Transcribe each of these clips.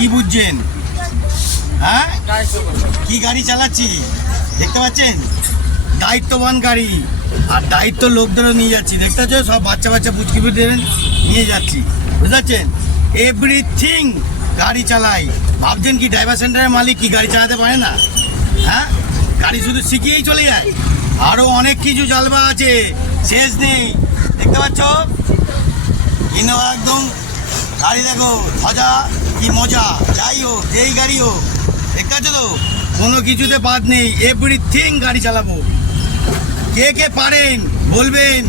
কি বুঝছেন? হ্যাঁ? কি গাড়ি চালাচ্ছি? দেখতে পাচ্ছেন? দায়িত্ববান গাড়ি। আর দায়িত্ব লোকদেরও নিয়ে যাচ্ছি। দেখতে পাচ্ছ সব বাচ্চা বাচ্চা পুচকি পুচকিদের নিয়ে যাচ্ছি। বুঝতে পারছেন? এভরিথিং গাড়ি চালাই। ভাবছেন কি ড্রাইভার সেন্টারের মালিক কি গাড়ি চালাতে পারে না? হ্যাঁ? গাড়ি শুধু শিখিয়েই চলে যায়। আরও অনেক কিছু জালবা আছে। শেষ নেই। দেখতে পাচ্ছ? ইনোভা একদম গাড়ি দেখো মজা কি মজা? যাই হোক, যেই গাড়ি হোক। ঠিক আছে তো? কোনো কিছুতে বাদ নেই। এভরিথিং গাড়ি চালাবো। কে কে পারেন, বলবেন।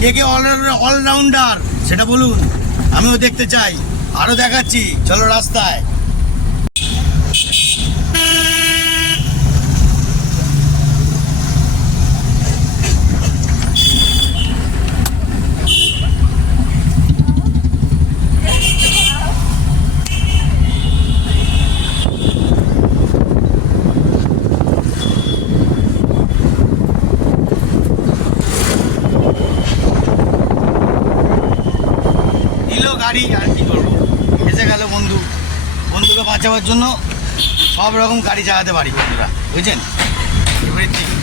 কে কে অলরাউন্ডার সেটা বলুন। আমিও দেখতে চাই। আরও দেখাচ্ছি। চলো রাস্তায়। গাড়ি আর কি করব? এসে গেল বন্ধু। বন্ধুকে বাঁচাবার জন্য সব রকম গাড়ি চালাতে পারি বন্ধুরা, বুঝছেন? এবারে এরা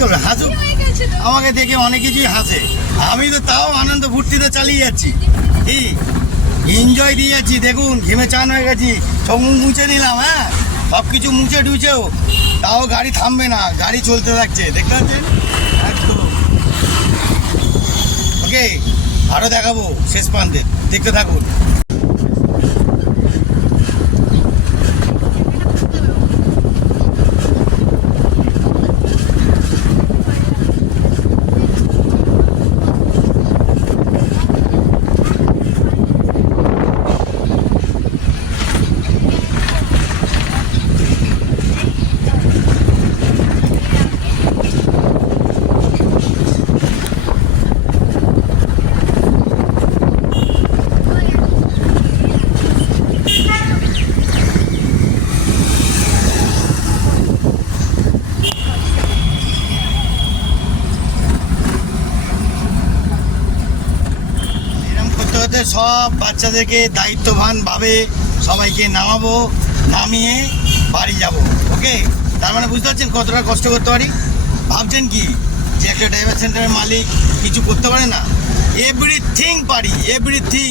করবে হাসুক আমাকে দেখে অনেক কিছুই হাসে। আমি তো তাও আনন্দ ফুর্তিতে চালিয়ে যাচ্ছি। কি? এনজয় দিয়ে যাচ্ছি দেখুন ঘেমে চান হয়ে গেছি। সব মুছে নিলাম হ্যাঁ? সব কিছু মুছে টুছেও। তাও গাড়ি থামবে না গাড়ি চলতে থাকছে দেখতে পাচ্ছেন? ওকে আরও দেখাবো শেষ প্রান্তে। দেখতে থাকুন। করতে সব বাচ্চাদেরকে দায়িত্ববান ভাবে সবাইকে নামাবো, নামিয়ে বাড়ি যাব, ওকে? তার মানে বুঝতে পারছেন কতটা কষ্ট করতে পারি? ভাবছেন কি যে একটা ড্রাইভার সেন্টারের মালিক কিছু করতে পারে না? এভরিথিং পারি এভরিথিং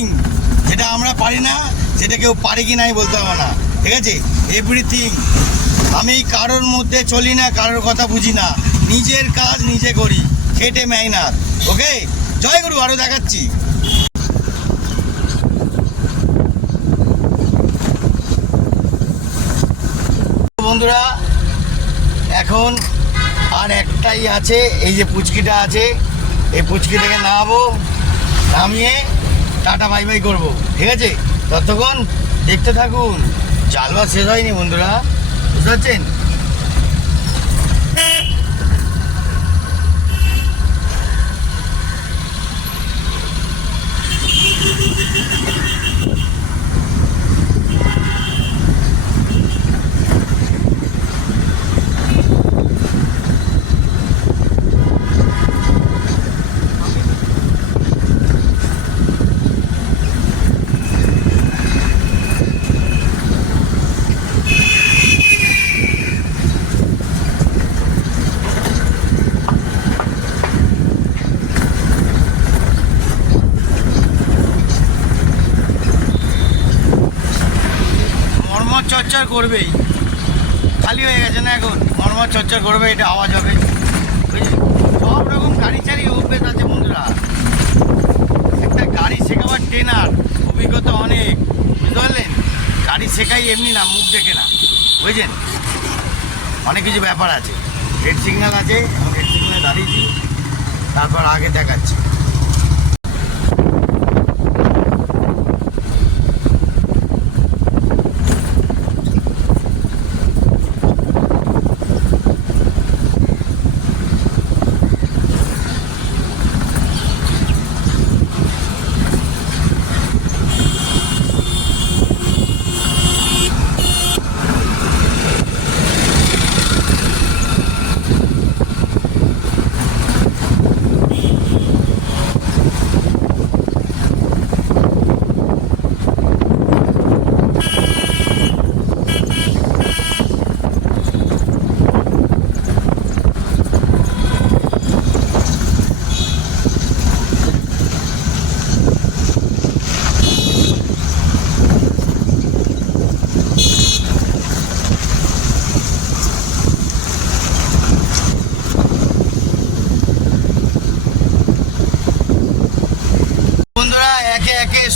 যেটা আমরা পারি না, সেটা কেউ পারে কি নাই বলতে হবে না, ঠিক আছে? এভরিথিং আমি কারোর মধ্যে চলি না, কারোর কথা বুঝি না। নিজের কাজ নিজে করি, খেটে মেহনত ওকে? জয় গুরু আরও দেখাচ্ছি। বন্ধুরা, এখন আর একটাই আছে, এই যে পুচকিটা আছে, এই পুচকিটাকে নামাবো, নামিয়ে টাটা, বাই বাই করব। ঠিক আছে? ততক্ষণ দেখতে থাকুন। জালবা শেষ হয়নি বন্ধুরা, বুঝতে পারছেন মর্মর চর্চা করবেই। খালি হয়ে গেছে না এখন? মর্মর চর্চা করবে, এটা আওয়াজ হবে। সব রকম গাড়ি চারি অভ্যেস আছে বন্ধুরা। একটা গাড়ি শেখাবার ট্রেনার অভিজ্ঞতা অনেক। বুঝতে পারলেন? গাড়ি শেখাই এমনি না, মুখ দেখে না। বুঝছেন? অনেক কিছু ব্যাপার আছে। রেড সিগন্যাল আছে রেড সিগন্যালে দাঁড়িয়েছি। তারপর আগে দেখাচ্ছি।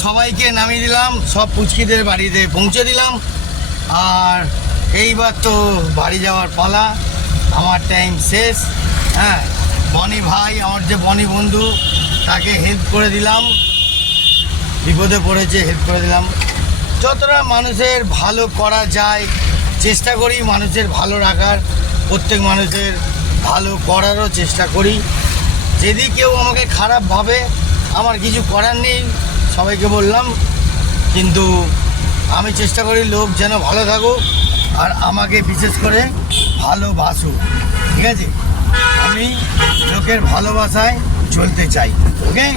সবাইকে নামিয়ে দিলাম, সব পুচকিদের বাড়িতে পৌঁছে দিলাম। আর এইবার তো বাড়ি যাওয়ার পালা, আমার টাইম শেষ। হ্যাঁ বনি ভাই, আমার যে বনি বন্ধু, তাকে হেল্প করে দিলাম। বিপদে পড়েছে হেল্প করে দিলাম। যতটা মানুষের ভালো করা যায়, চেষ্টা করি মানুষের ভালো রাখার। প্রত্যেক মানুষের ভালো করারও চেষ্টা করি। যদি কেউ আমাকে খারাপ ভাবে, আমার কিছু করার নেই সবাইকে বললাম, কিন্তু আমি চেষ্টা করি লোক যেন ভালো থাকুক আর আমাকে বিশেষ করে ভালোবাসুক। ঠিক আছে? আমি লোকের ভালোবাসায় চলতে চাই। ওকে?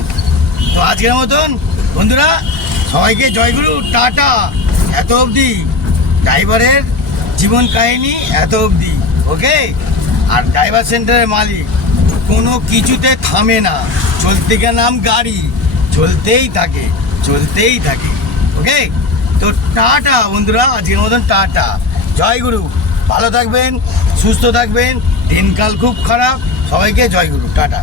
তো আজকের মতন বন্ধুরা, সবাইকে জয়গুরু, টাটা। এত অবধি ড্রাইভারের জীবন কাহিনী এত অবধি, ওকে? আর ড্রাইভার সেন্টারের মালিক, কোনো কিছুতে থামে না। চলতে গিয়ে নাম গাড়ি। চলতেই থাকে চলতেই থাকে ওকে তো টাটা বন্ধুরা, আজকের মতন টাটা। জয় গুরু। ভালো থাকবেন, সুস্থ থাকবেন, দিনকাল খুব খারাপ। সবাইকে জয় গুরু। টাটা।